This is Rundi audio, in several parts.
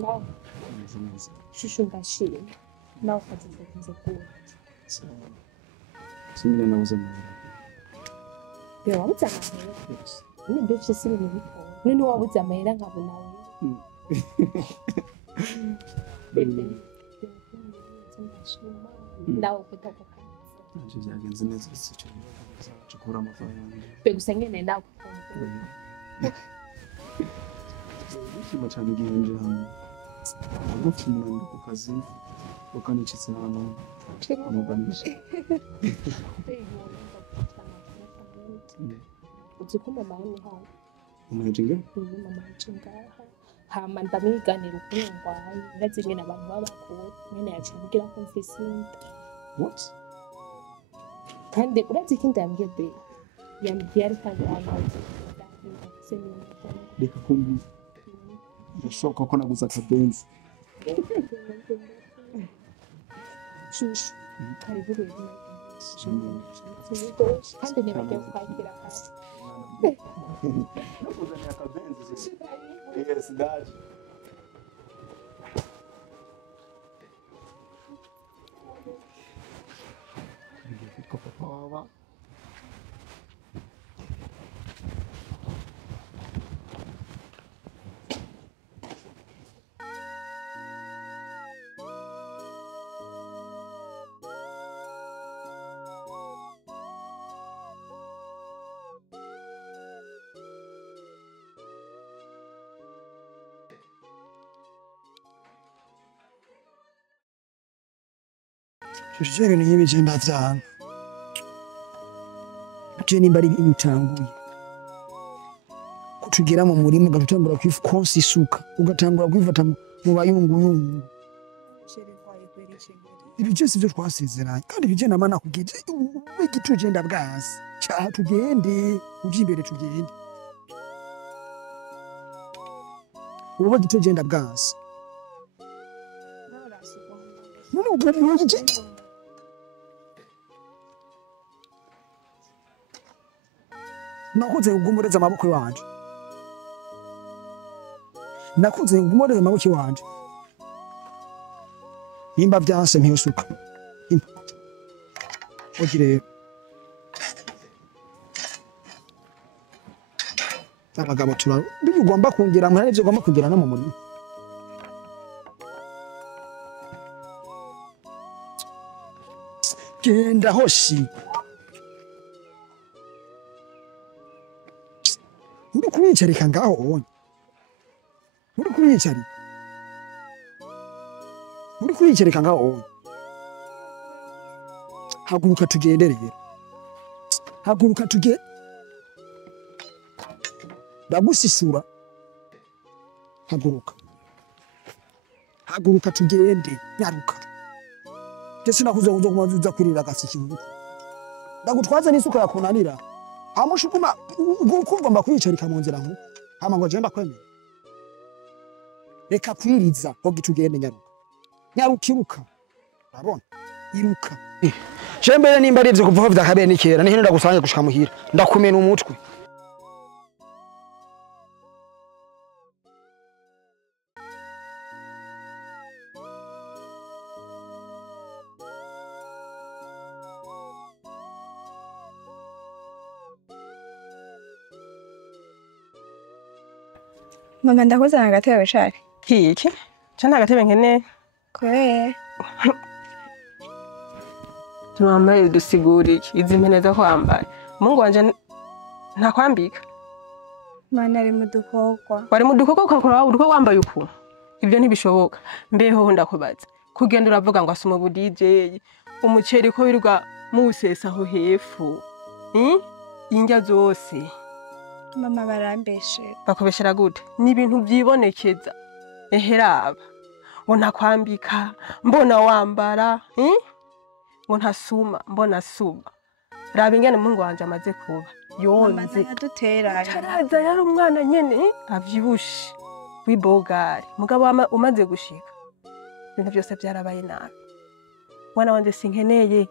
No. Shushu ndashiri. Nao kazifunza kuwa. Sawa. Singine nauza mahali. Ndio wabuza amahera. Yes. Ni bitch siri ni bipo. Nini wabuza amahera ngabo nawe? Bebe. Ndawo kutaka Nje zagenze neza sico. Chukura amafaranga. Begusengene ndawo. Ishima cyane igihe nje hano. Gufite umuntu ku kazi ukanicitse hano. Umuganisha. Uzi ko mama ni hano. Umujinga? Mama nchinga. Hama ndamiganira ukungwaye ndazi nyine abantu babakuru nyine yacumbira ko mfisinda. What? Kandi urazi kinda yambye be. Yambye ari kandi hano. Reka kumbi. Ndashoka ko naguza akabenzi. Shushu. Karibu rero. Kandi nibagiye kwakira kandi. Nakuzania akabenzi sisi. Yes, dad. Papa. Shusho ni hivi jenda sana. Jeni bari bitanguye. Kutugera mu murimo gatutangura konsi isuka ugatangura kwifata mu bayunguyungu. Ibi byose byo twasezeranye kandi bije namana kugije igito genda bwasi. Cha tugende uje imbere tugende. Ubu gito genda bwasi. None ubwo gije nakuze kugumureza amaboko yanje. Nakuze kugumureza amaboko yanje. Nimba byanse ntiyusuka. Ogire. Abagabo tura bigomba kongera mwana nivyo ugomba kongera no mu murimo. Genda hoshi. Uri kuyicarika ngaho wone. Uri kuyicarika ngaho wone. Haguruka tugende rero. Haguruka tugende. Ndagusisura. Haguruka. Haguruka tugende. Nyaruka. Tese nakuze kumazuza kwirira gasikibuko. Ndagutwaza n'isuka yakunanira. Amushukuma ukumva mbakwiyicarika mu nzira nko. Hama ngo je ndakwemera. Reka kwiriza ho gitugende nyaruka. Nyarukiruka. Urabona? Iruka. Shembere nimba arivye kuva ho vyakabe nikera ni hino ndagusange gushika muhira. Ndakumena umutwe. Mama ndakuzana agatebe bashari. Kiki? Cana agatebe nkene. Kwe. Tumamaye dusiguri izi mpene zo kwambara. Mungu wanje ntakwambika. Mana ari mu dukokwa. Wari mu dukoko ukakora uruko wambaye uku. Ibyo ntibishoboka. Mbeho ndakubaza. Kugenda uravuga ngo asuma bu DJ. Umuceri ko wiruga musesa ho hefu. Indya zose. Mama barambeshe. Bakubeshera gute? Ni ibintu byibonekeza. Eheraba. Ngo ntakwambika, mbona wambara, ngo ntasuma, mbona suma. Raba ingene Mungu wanje amaze kuba. Yonze. Mama yadutera. Taraza yari umwana nyene avyibushe. Wibogari. Mugabo umaze gushika. Ibintu byose byarabaye nabi. Mwana wanje sinkeneye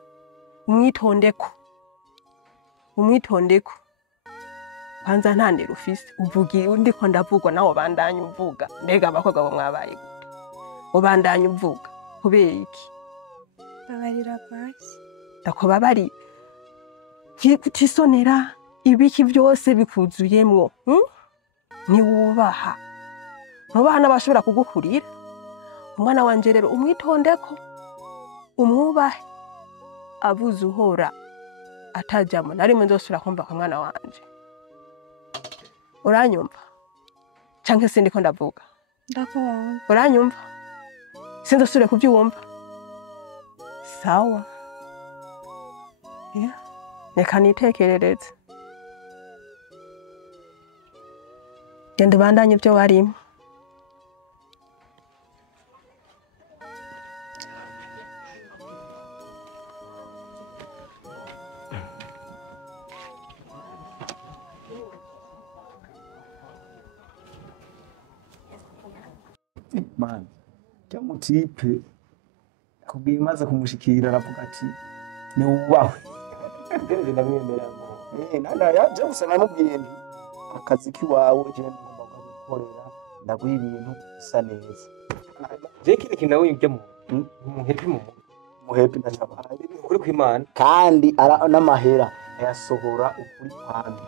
umwitondeko. kwanza nta ndero ufise uvugiye ndiko ndavugwa nawe bandanye uvuga mbega abakobwa bo mwabaye gute ubandanye uvuga kubera iki babarira basi ndakoba bari kutisonera ibiki byose bikuzuyemwo ntiwubaha ntubaha n'abashobora kugukurira umwana wanje rero umwitondeko umwubahe abuze uhora atajamo narimwe nzosubira kumva ku mwana wanje uranyumva canke sindiko ndavuga ndakumva uranyumva sinzosubire kubyumva sawa reka nitekerereze genda ubandanye ibyo warimo man cyo mutipe kubwiye maze kumushikira aravuga ati ni ubahwe ngenze ndamwemera nanda yaje gusa namubwiye nti akazi kiwawe je ngomba gukorera ndaguha ibintu bisa neza je kiri kinawe ujya mu muhepi mu muhepi ndacabaye kuri kwimana kandi n'amahera yasohora ukuri kwami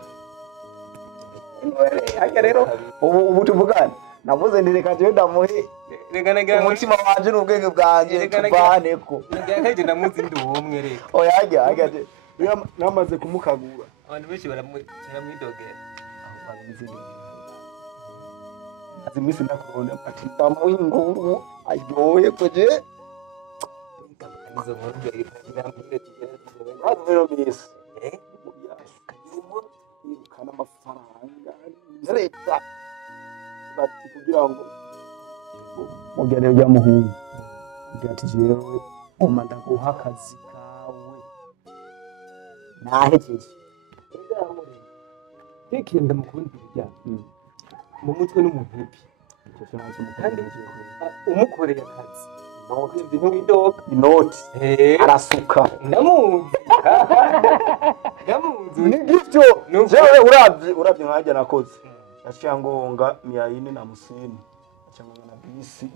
hajya rero ubu tuvugana navuze ndi reka je ndamuhe umutima wanje n'ubwenge bwanje tuvaneko nagaje ndamuzi ndi uwomwe rero oya hajya namaze kumukagura abantu benshi baramwidogera aho bari n'izindi azimisi ndakuronda ati ndamuhe inguru aryohe koje izo nkuru birambire tugere rero bisi kana amafaranga leta bati kugira ngo mugere ujya muhungu ati jewe oma ndaguha akazi kawe nahejeje tekeye ndamukundi bijyana mu mutwe n'umuhepi kandi umukoreye akazi ndi nk'idoka inoti arasuka ndamuzi nigivyo jewe uravye nkajya nakoze yaciye ngonga 450 cyangwa na bisi 300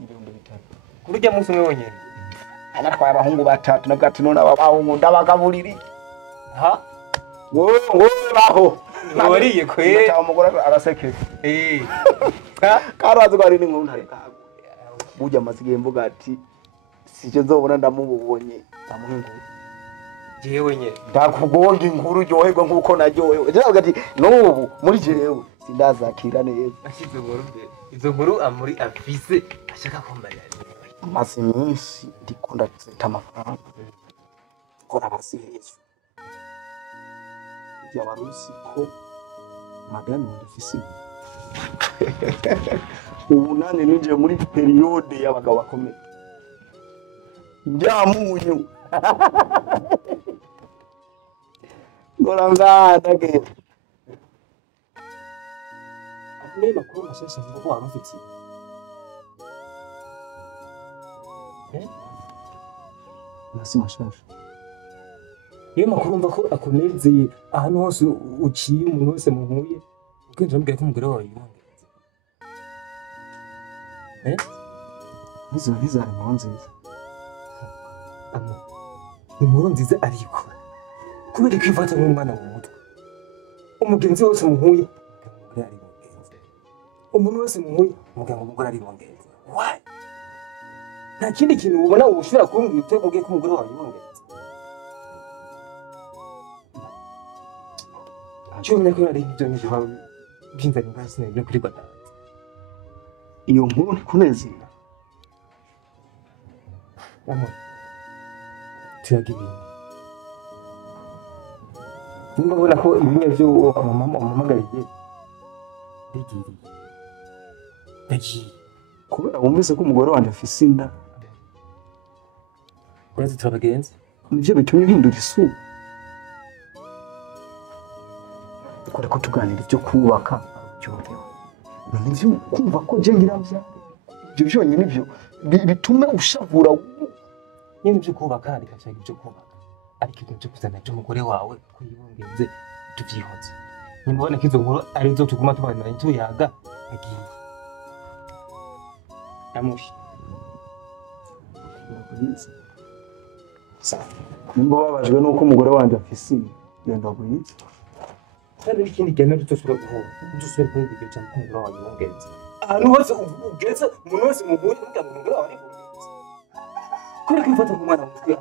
kurujya munsi umwe wonyene anatwaye abahungu batatu nabwo ati none abahungu ndabagaburiri ha wowe baho wariye kwe umugore arasekeye karazi ko ari n'inkuru ntari kago burya amasigaye mvuga ati sije nzobona ndamubonye ndamuhingu jewe nye ndakugonga inkuru ryoherwa nkuko naryohewe jewe ati n'ubu muri jewe sindazakira neza ashyize nkuru mbere izo nkuru amuri afise ashaka kumbarira amaze iminsi ndikunda guseta amafaranga kora basi hejuru yabarusi ko magana ndafise ubu nane ninje muri periode y'abagabo bakomeye njyamunyu ngorangana ke niba makuru mashasha vuba waba ufite nasi mashasha niyo makuru mva ko akunezeye ahantu hose uciye umuntu wese muhuye ukenje mubwira ko umugore wawe yibongereza nizo ari mu nziza ni inkuru nziza ariko kubera ko ifata nk'umwana mu mutwe umugenzi wose muhuye umugore ari bongereza umuntu wese muhuye umugabo umugore ari bongereza why nta kindi kintu ubona ushobora kumbwira utwe kubwiye ko umugore wawe yibongereza cyumye ko ari ibyo nyije bawe byinzanye ngasi no kuri bata iyo nkuru kunezera amor tuyagiye nimba ubona ko ibimwe byo umamagariye yagiye kubera wumvise ko umugore wanjye afise inda urazi turabagenzi nivyo bitumye uhindura isura dukore ko tuganira ibyo kubaka byoryohewe nivyo kumva ko je ngiravya ibyo byonyine nivyo bituma ushavura nyine ibyo kubaka rikashaka ibyo kubaka ariko ibyo kuzana by'umugore wawe ko yibongenze tuvyihoze nimbona ko izo nkuru arizo tuguma tubana tuyaga agiye amushi nimba babajwe nuko umugore wanjye afise genda buyitse kandi ikindi genda tutosura guhura dusubire kuri video cyane ko umugore wanjye wangenze ahantu hose ugeze umuntu wese muhuye n'umugabo umugore wawe ariko kubera ko ifata nk'umwana mutwe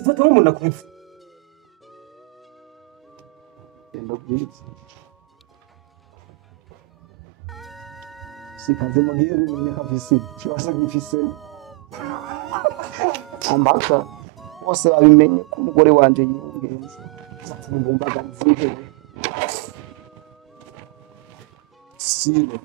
ifata nk'umuntu akuze genda buyitse sikaze mugiye bimenye ko afise kibazo gifise ambaka bose babimenye ko umugore wanje yiyungenze mbumbaga nzihebe sire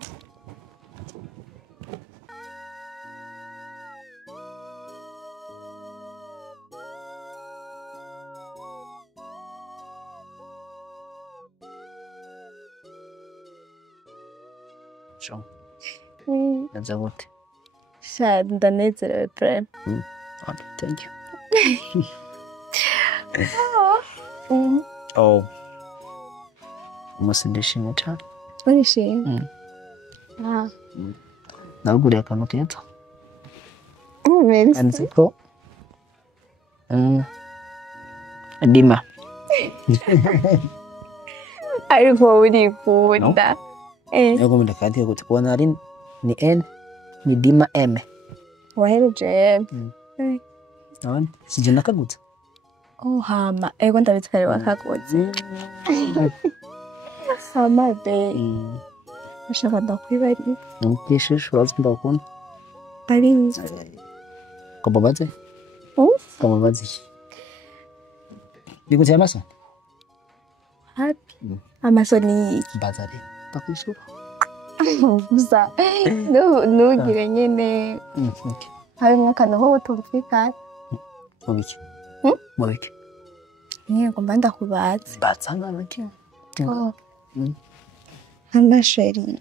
Jean, that's a what? Sad, ndanezerewe pre. Thank you. Oh. Umunsi ndishimye cyane. Urishimye? Naguriye akantu keza. Merci. Nzi ko Dima. Ariko urikunda. Yego ndakadiye gute kubona ari ni N ni Dima M. Wahereje. None sije nakagutse. Oh hama, ego ndabitware wakagutse. Hama be. Ashaka ndakwibari. Nkishisho bazimba Ari. Kababaze? Kababaze. Bigutse amaso? Happy. Amasoni Bazari. Takwishura. gusa ntugire nyine harimo akantu ho tumvikana Mubiki. Mubiki. yego mba ndakubatse Batsanga nake. amasheri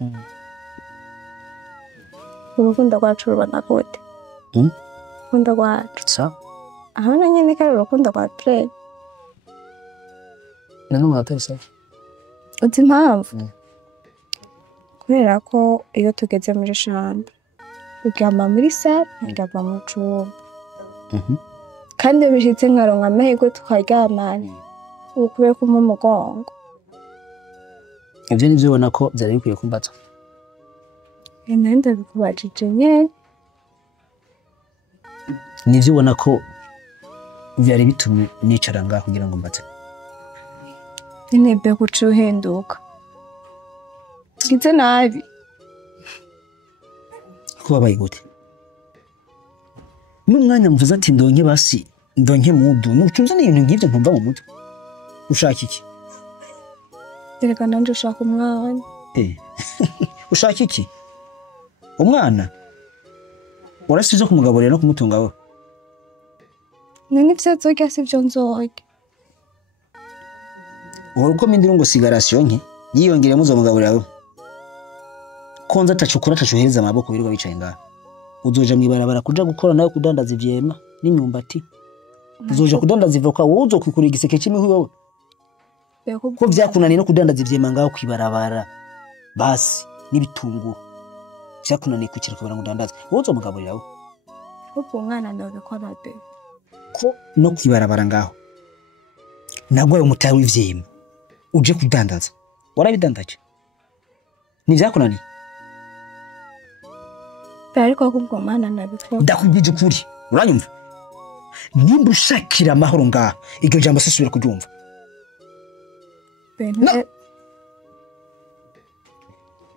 urukundo rwacu rubona gute urukundo rwacu Sa. aho na nyine kari urukundo rwa pre Nano mwatese. uzi impamvu kubera ko iyo tugeze muri chambre ugamba muri salle ugamba mu cyumba kandi bishitse nkaronka amahirwe tukaryamana ukube kuma umugongo Ibyo nivyo ubona ko byari bikwiye kumbaza. Nenda bikubajije nyene Nivyo ubona ko byari bitumye nicara ngaho kugira ngo mbaze. Nebe kucuhinduka gize nabi Kuba bayi gute? N'umwanya mvuze ati ndonke basi ndonke mudu nucunze n'ibintu ngivyo ntumva mu mutwe. Ushaka iki? Tereka nanje ushaka umwana Ushaka iki? Umwana? Urasize kumugaburira no kumutunga we. none vyazoga sivyo nzoga Uko mindiro ngo sigarasiyo nke yiyongere muzo mugaburira we. Konza atacukura atacuhereza amaboko birirwa bicaye ngaho. Uzoja mwibarabara kuja gukora nawe kudandaza ivyema n'imyumbati. Uzoja kudandaza ivoka wowe uzokwikura igiseke kimwe wewe. Ko vyakunaniye no kudandaza ivyema ngaho kwibarabara. Basi n'ibitunguru. Vyakunaniye kwikira kubara ngo udandaza. Wowe uzomugaburira we. ko umwana ndawe ko nade Ko no kwibarabara ngaho. Nagwaye umutayi w'ivyema. Uje kudandaza. Warabidandaje. Ni vyakunaniye. ariko kubwo umwana nabikora Ndakubwije ukuri. Uranyumva? Nimba ushakira amahoro ngaho iryo jambo sisubira kuryumva.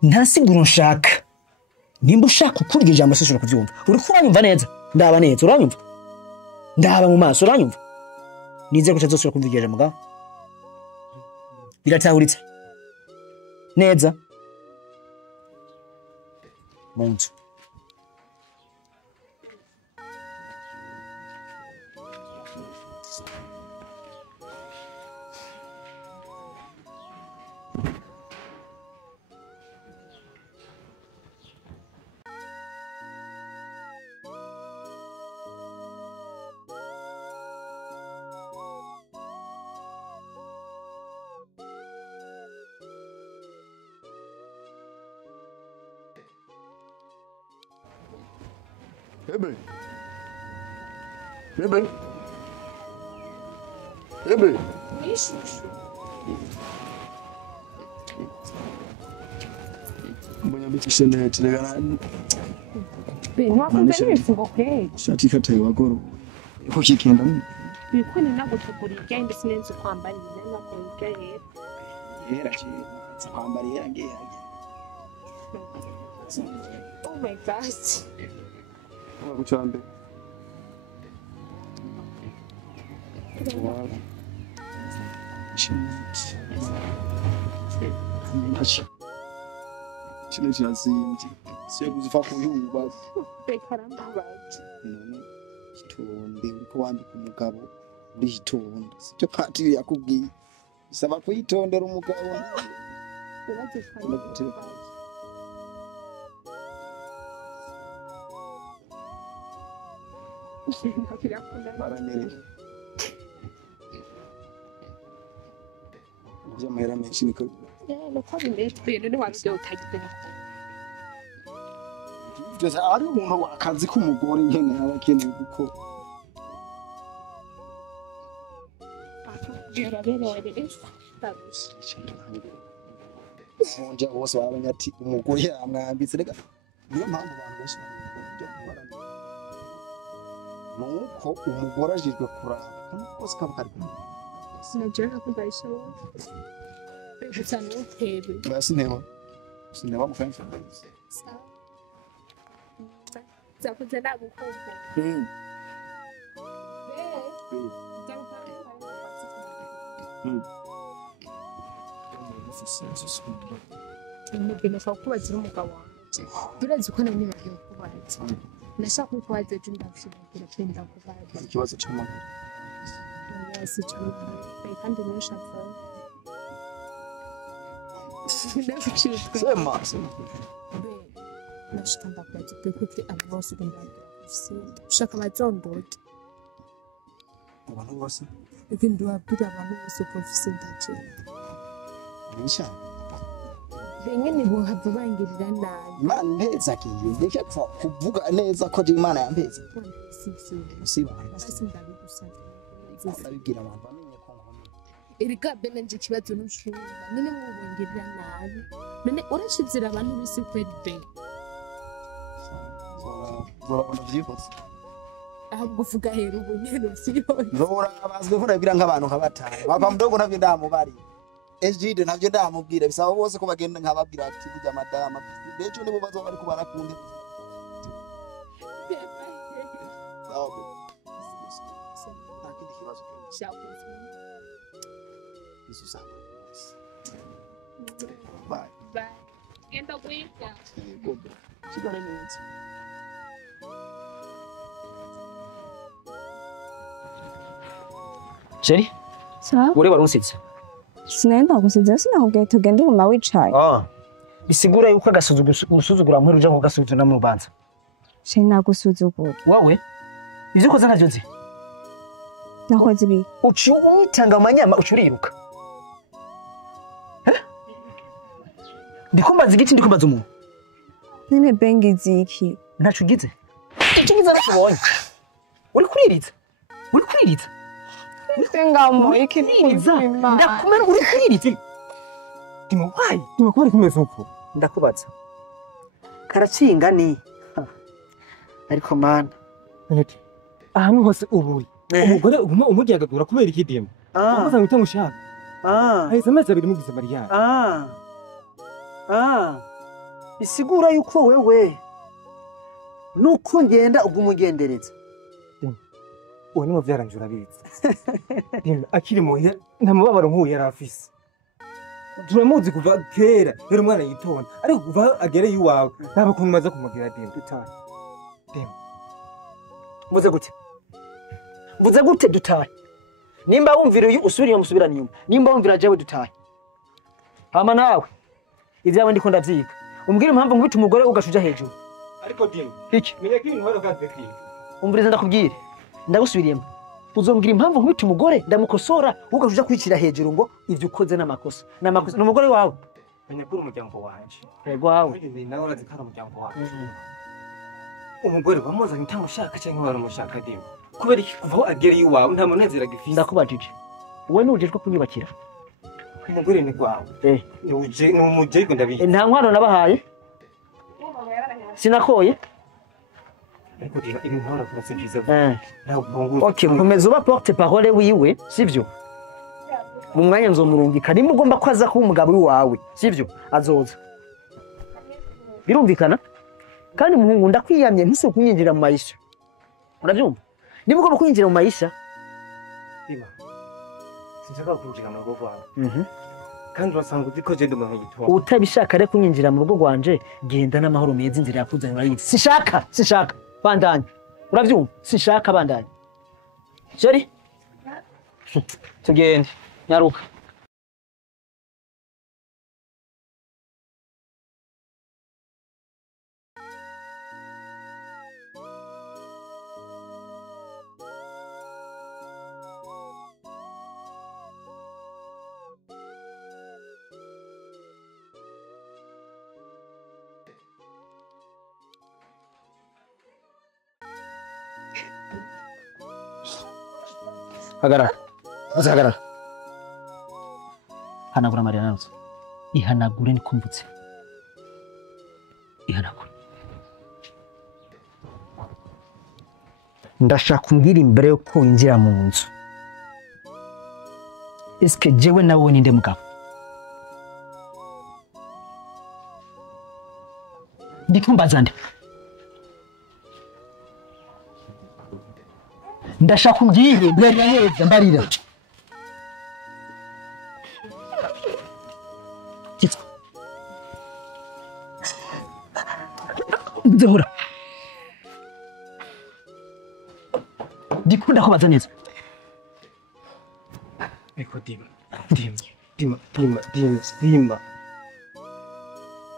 Nta siguro nshaka. Nimba ushaka ukuri iryo jambo sisubira kuryumva. Uri kuranyumva neza? Ndaba neza uranyumva? Ndaba mu maso uranyumva? Nize ko tazosubira kumva iryo jambo ngaho. Biratahuritse. Neza. Munzu. Ebe. Ebe. Ebe. Mbona bitishe net legana. Benwa kumbe nifungo kweli. Shati kataye wagoro. Iko kikenda mu. Bikoni nagutegura igende sinenze kwambara ibintu nakongera rero. Yera chi. Kwambara yange yange. Oh my gosh. Wakuchambe. Wow. Chile chinazinzi. Siye kuzifa kuyungu basi. Bekaramba baje. None itonde uriko wambika umugabo uritonda. Sicyo patiri yakubwiye. Bisaba kwitondera umugabo. Uraje kandi. Baranere. Jamahera menshi niko. No kwa bimetse ni wabyo utagize. Byose ari umuntu akazi k'umugore nyene abakeneye guko. Monja bose babanya ati umugore yamwambitse rega. Niyo mpamvu abantu benshi nuko umugore ajijwe kuraba kandi kose kaba kari sinajana kuzaishaho gusa n'utebe basi sinema mukanfa zakuze nagukumva Umugeni kubaza umugabo wanje birazi ko nani bagiye kubaza nashaka kubaza ejo ndabishobora kwenda kubaza ikibazo cy'amahoro yasi cyane kandi nishafa sema nashaka ndakubaza pekute abose ndandafise ushaka mazondoke abantu bose ibintu wabwira abantu bose ko mfise ndakira nisha Bengene bo hava bangirira nabi. Imana mpeza kiye ndeke kuvuga neza ko je Imana yampeza. Siba. Basi ndabigusaba. Ndabibwira abantu bamenye ko nkoma. Erika bene nje kibazo n'ushumba. None mubongirira nabi. None urashizira abantu bisi kweli be. Zora vyibutse. Ahubwo uvuga hero ubunyene vyibonye. Zora abazwe ko ndabwira nk'abantu nk'abatanu. Bava mudogo navyo ndamubari. Ejide navyo ndamubwira bisaba bose ko bagenda nkababwira ati burya madama bejo nibo bazo bari kubara kunde sawa nakindi kibazo Shakuzi. isusa Bye. Genda kwiga. good sigare neza Sheri Sawa. uri warunsize Sinenda gusize sinakubwiye tugende inyuma wicaye. bisigura yuko agasuzugura muri ruja kugasuzugura mu rubanza Sheri nagusuzugura. wawe ivyo ukoze ntavyo nzi Nakoze ibi. uci umwitanga amanyama ucuriruka ndikumbaza igiti ndikumbaza umuntu Nene bengi ziki. ntacu ugize icyo ugize arakubonye uri kuriritsa Sengamo ikiniza. ndakumena uri kuriritsa ndimo wayi Ndimo kubari kumeze uko. ndakubaza karacinga ni ariko mana Neti. Ahantu hose uburi. Umugore uguma umugiyagagura kubera ikidimo. Ukoza ngita mushaka. Ahise amezi abiri mugize Mariya. bisigura yuko wewe nuko ngenda ugumugendereza Uwo ni muvyaranje urabizi. Akiri muhira nta mubabaro nk'uwo yari afise. Turamuzi kuva kera, rero umwana yitonda. Ariko kuva agere iwawe, nta kuntu maze kumugira demo. Dutahe. Demo. mvuze gute dutahe nimba wumvira uyu usubira musubirana inyuma nimba wumvira jewe dutahe hama nawe ivyawe ndiko ndavyiga umbwira impamvu nkubita umugore ugashuja hejuru Ariko demo. iki Menya ko ibintu wari ukaze kwiga. umviriza ndakubwire ndagusubiriyemo uzombwira impamvu nkubita umugore ndamukosora ugashuja kwicira hejuru ngo ivyo ukoze n'amakosa n'umugore wawe Menya ko uri umuryango wanje. yego wawe Wigeze nawe urazi ko ari umuryango wanje. umugore wamuzanye ntamushaka cyangwa waramushaka dima kubera iki kuva aho agereye iwawe nta munezero agifise ndakubajije wowe nujejwe kunyubakira umugore ni kwawe ni umujego ndabizi nta nkwano nabahaye sinakoye ariko dima ibintu nkora kurasa byiza okay nkomeza uba porte parole wiwe sivyo mu mwanya nzomurungika nimba ugomba kwaza kuba umugabo wawe sivyo azoza birumvikana kandi muhungu ndakwiyamye ntise kunyinjira mu mayisha urabyumva nimba ugomba kunyinjira mu mayisha dima sinshaka kwinjira mu rugo rwawe kandi urasanga uzi ko je ndumva nk'igitwa utabishaka rero kunyinjira mu rugo rwanje genda n'amahoro meza inzira yakuzanye urayizi sinshaka bandanye urabyumva sinshaka bandanye sheri tugende nyaruka hagarara hagarara hanagura amarira nazo ihanagure niko mvutse ihanagure ndashaka umbwira imbere yuko winjira mu nzu eske jewe nawe ninde mugabo ndikumbaza nde ndashaka umbwire mbere neza mbarira kitwa ndehura ndikunda kubaza neza ariko dima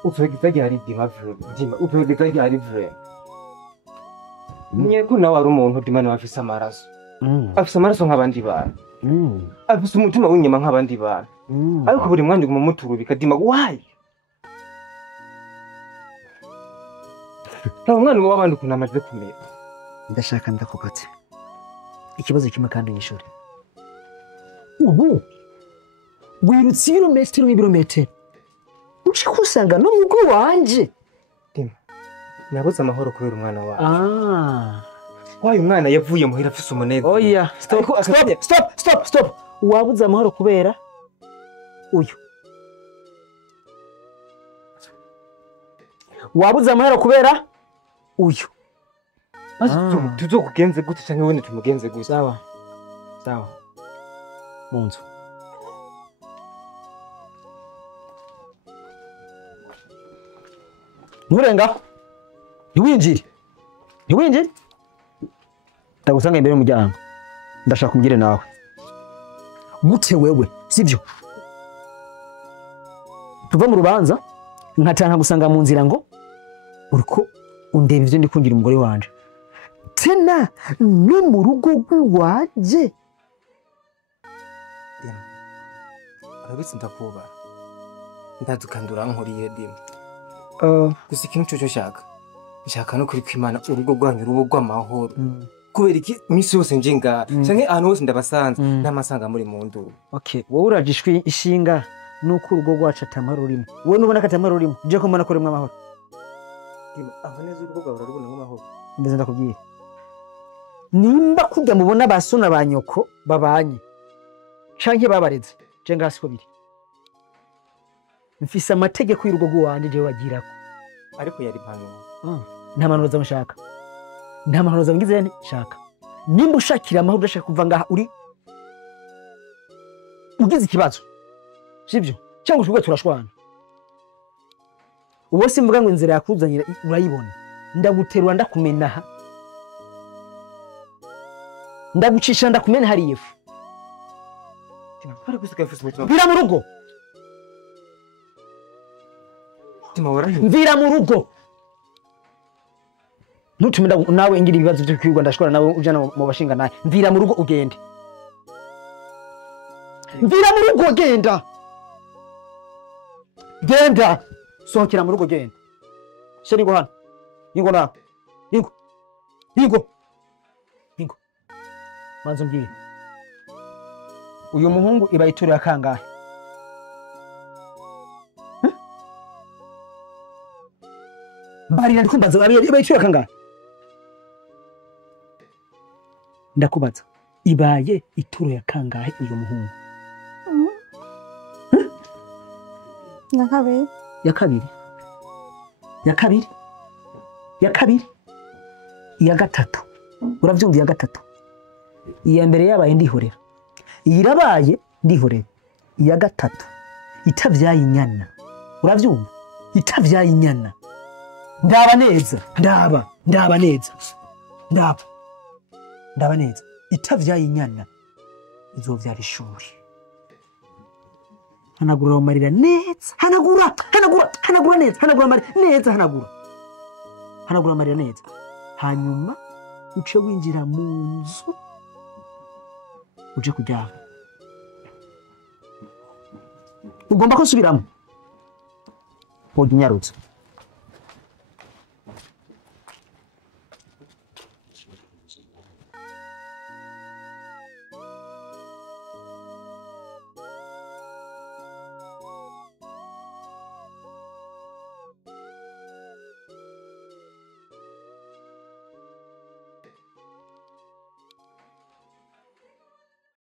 upegitaje hari dima vre dima upegitaje hari vre niye ko nawe ari umuntu dima nawe afise amaraso afise amaraso nk'abandi bantu afise umutima w'inyama nk'abandi bantu ariko buri mwanya uguma muturubika dima why nta mwana w'abandi ukuntu amaze kumera ndashaka ndakugotse ikibazo kimwe kandi unyishure ubu wirutse ibirometero n'ibirometero uci kusanga no mu rugo wanje dima nabuze amahoro kubera umwana wawe wayo umwana yavuye muhira afise umunezero oya stop wabuze amahoro kubera uyu wabuze amahoro kubera uyu tuzokugenze gute cyangwa wene tumugenze gute sawa mu nzu nturengaho ntiwinjire ndagusanga imbere y'umuryango ndashaka umbwire nawe gute wewe sibyo tuva mu rubanza nkatanga gusanga mu nzira ngo uriko undeba ivyo ndikungira umugore wanje tena no mu rugo rw'iwaje dima urabitse ndakuba ndadukandura nkuriye dima gusa ikintu cyo nshaka no kuri kwimana urugo rwanyu rubo rw'amahoro kubera iki imisi yose njinga canke ahantu hose ndabasanze n'amasanga muri mu nduru okay wowe urajishwe ishinga nuko urugo rwacu atamaro rurimo wowe nubona katamaro rurimo je ko mbona ko rimwe amahoro dima aho neza urugo rwawe rurabona nk'amahoro ndeze ndakubwira nimba kujya mubona basona ba nyoko babanye canke babareze je ngasi ko biri mfise amategeko y'urugo rwanje je bagirako ariko yari pano nta manuro zamushaka nta manuro zamugize nti shaka nimba ushakira amahoro udashaka kuva ngaha uri ugize ikibazo sibyo cyangwa ushobora turashwana uwo simvuga ngo inzira yakuzanyira urayibona ndaguterura ndakumenaha ndagucisha ndakumena hari ifu mvira mu rugo mvira mu rugo ntutume nawe ngira ibibazo byo kwirwa ndashobora nawe ujana mu bashinga naye mvira mu rugo ugende mvira mu rugo genda sohokera mu rugo genda sheri ngo hano ingo na ingo Ingo. Manzo mbwira. Uyu muhungu iba ituro ya kangahe? Mbarira ndikumbaza iba ituro ya kangahe? Ndakubaza. Ibaye ituro ya kangahe uyu muhungu? Ya kabiri. Ya kabiri. Ya kabiri. Ya kabiri. Iya gatatu. Uravyumva iya gatatu. Iya mbere yabaye ndihorera. Irabaye ndihorera. Iya gatatu. Itavyaye inyana. Uravyumva? Itavyaye inyana. Ndaba neza. Ndaba neza. Ndaba neza. Itavyaye inyana. Izovyara ishuri. Hanagura amarira neza. Hanagura neza. Hanagura amarira neza. Hanagura amarira neza. Hanyuma uce winjira mu nzu uje kuryama. Ugomba ko subiramo. Woginyarutse.